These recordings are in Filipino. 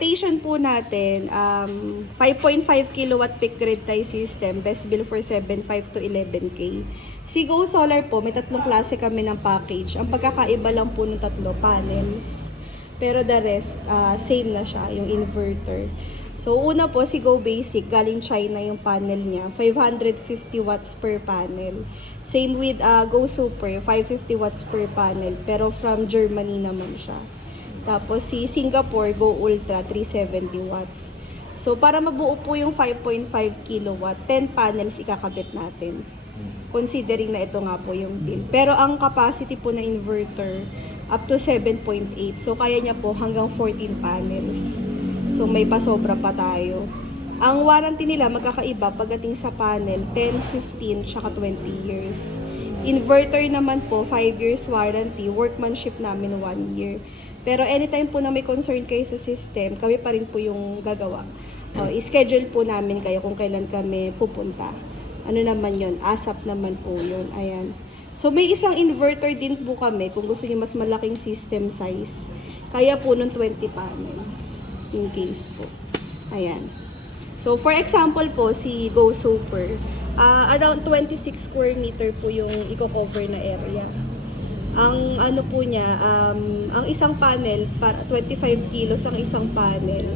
Station po natin, 5.5 kilowatt peak grid tie system, best bill for 7.5 to 11K. Si Go Solar po, may tatlong klase kami ng package. Ang pagkakaiba lang po ng tatlo, panels. Pero the rest, same na siya, yung inverter. So, una po, si Go Basic, galing China yung panel niya. 550 watts per panel. Same with Go Super, 550 watts per panel. Pero from Germany naman siya. Tapos si Singapore Go Ultra 370 watts. So para mabuo po yung 5.5 kilowatt, 10 panels ikakabit natin. Considering na ito nga po yung bill. Pero ang capacity po na inverter up to 7.8. So kaya niya po hanggang 14 panels. So may pasobra pa tayo. Ang warranty nila magkakaiba pagdating sa panel 10, 15, tsaka 20 years. Inverter naman po 5 years warranty, workmanship namin 1 year. Pero anytime po na may concern kayo sa system, kami pa rin po yung gagawa. I-schedule po namin kayo kung kailan kami pupunta. Ano naman yon, ASAP naman po yun. Ayan. So may isang inverter din po kami kung gusto niyo mas malaking system size. Kaya po nung 20 panels in case po. Ayan. So for example po, si Go Super, around 26 square meter po yung i-cover na area. Ang ano po niya, ang isang panel, para 25 kilos ang isang panel.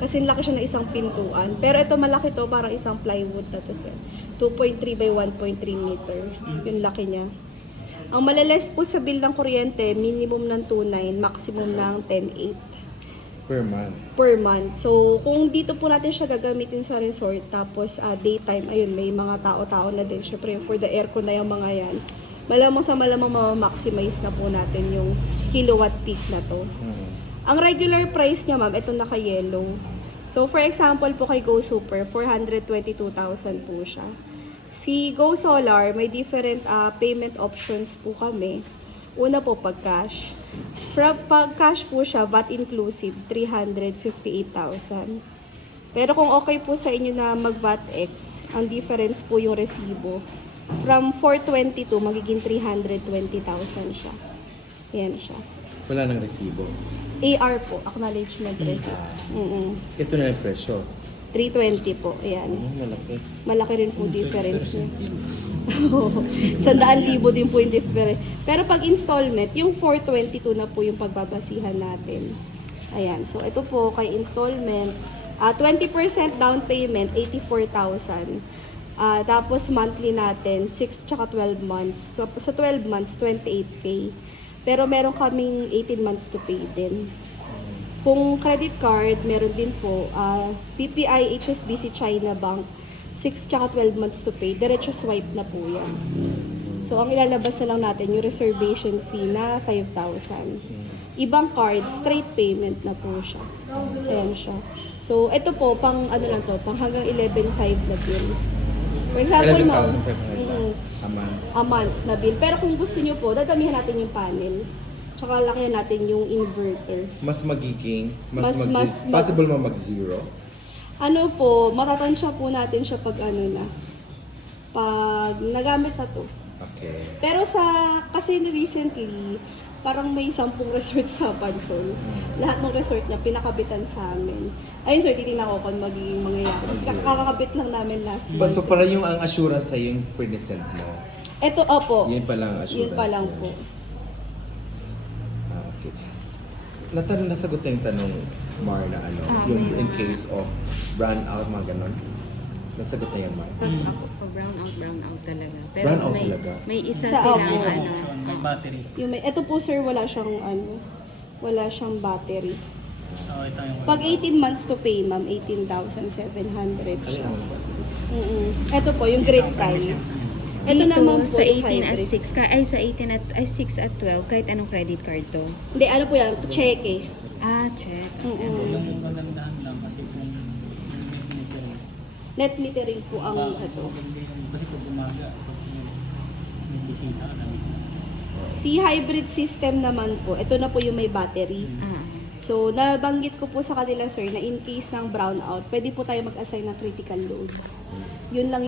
Kasi laki siya ng isang pintuan. Pero ito malaki to, parang isang plywood na to, sir. 2.3 by 1.3 meter. Yung laki niya. Ang malalas po sa bill ng kuryente, minimum ng 2.9, maximum ng 10.8. Per month. Per month. So, kung dito po natin siya gagamitin sa resort, tapos daytime, ayun, may mga tao-tao na din. Syempre, for the aircon na yung mga yan. Malamang sa malamang ma-maximize na po natin yung kilowatt peak na to. Ang regular price niya, ma'am, ito naka-yellow. So, for example po kay Go Super, 422,000 po siya. Si Go Solar, may different payment options po kami. Una po, pag cash. Pag cash po siya, VAT inclusive, 358,000. Pero kung okay po sa inyo na mag-VAT X, ang difference po yung resibo. From 422, magiging 320,000 siya. Yan siya. Wala nang resibo. AR po, acknowledgement receipt. Ito na yung presyo. 320 po, ayan. Malaki. Malaki rin po difference niya. 100,000 din po yung difference. Pero pag installment, yung 422 na po yung pagbabasihan natin. Ayan, so ito po kay installment, 20% down payment, 84,000. Tapos monthly natin, 6 tsaka 12 months. Sa 12 months, 28K. Pero meron kaming 18 months to pay din. Kung credit card, meron din po, PPI, HSBC, China Bank, 6 tsaka 12 months to pay. Diretso swipe na po yan. So, ang ilalabas na lang natin, yung reservation fee na 5,000. Ibang card, straight payment na po siya. Ayan siya. So, ito po, pang ano lang to, pang hanggang 11,500 na bill. For example, 11,500 a month na bill. Pero kung gusto nyo po, dadamihan natin yung panel. Tsaka lakihan natin yung inverter. Mas magiging, possible mo mag-zero? Ano po, matatansya po natin siya pag ano na. Pag nagamit na to. Okay. Pero kasi recently, parang may 10 resort sa Pansol. Lahat ng resort niya, pinakabitan sa amin. Ayun sir, titignan ko kung magiging mangyayari. Kakakabit lang namin last month. So para yung ang assurance sa yung present mo? Ito, opo. Yun pa lang ang assurance. Yun pa lang po. Okay. Nasagot na yung tanong, Mar, na ano, yung in case of brown out, mga ganon? Nasagot na yan, Mar? Ako po, brown out talaga. Pero Brown out talaga? May isa Sa silang opo. May battery. Ito po sir, wala siyang battery. Ito yung Pag 18 months to pay, ma'am, 18,700 siya. Ito po, yung grid tie. Ito dito naman po sa yung 18 at hybrid. 6, sa 18 at 6 at 12, kahit anong credit card to. Hindi, ano po yan, cheque. Check. yung magandaan lang kasi kung Net metering po ang ito. kasi pag umaga, pag may bisita na Si hybrid system naman po, ito na po yung may battery. So, nabanggit ko po sa kanila, sir, na in case ng brownout, pwede po tayo mag-assign ng critical loads. Yun lang